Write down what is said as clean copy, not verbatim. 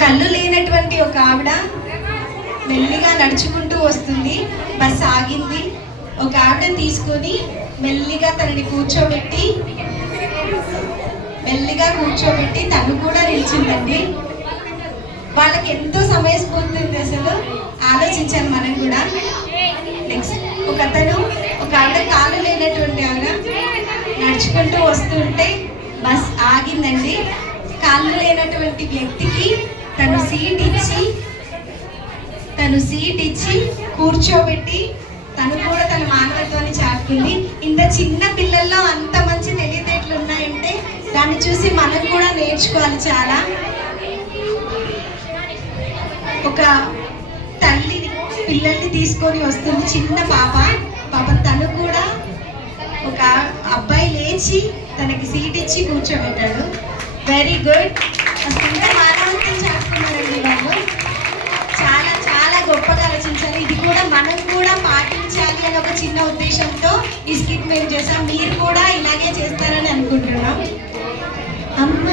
కళ్ళు లేనటువంటి ఒక ఆవిడ మెల్లిగా నడుచుకుంటూ వస్తుంది. బస్ ఆగింది. ఒక ఆవిడని తీసుకొని మెల్లిగా తనని కూర్చోబెట్టి తను కూడా నిల్చుందండి. వాళ్ళకి ఎంతో సమయస్ఫూర్తి అసలు ఆలోచించాను మనం కూడా. నెక్స్ట్ ఒక ఆవిడ కాళ్ళు లేనటువంటి ఆవిడ నడుచుకుంటూ వస్తుంటే బస్ ఆగిందండి. కాళ్ళు లేనటువంటి వ్యక్తికి తను సీట్ ఇచ్చి కూర్చోబెట్టి తను కూడా తన మానవత్వాన్ని చాటుకుంది. ఇంత చిన్న పిల్లల్లో అంత మంచి తెలివితేటలు ఉన్నాయంటే దాన్ని చూసి మనం కూడా నేర్చుకోవాలి చాలా. ఒక తల్లి పిల్లల్ని తీసుకొని వస్తుంది, చిన్న పాప తను కూడా ఒక అబ్బాయి లేచి తనకి సీట్ ఇచ్చి కూర్చోబెట్టాడు. Very good. అసలు ఇంత మానవత్వం చాటుకున్నారండి వాళ్ళు. చాలా చాలా గొప్పగా ఆలోచించాలి. ఇది కూడా మనం కూడా పాటించాలి అని ఒక చిన్న ఉద్దేశంతో ఈ స్కిట్ మేము చేసాం. మీరు కూడా ఇలాగే చేస్తారని అనుకుంటున్నాం. అమ్మ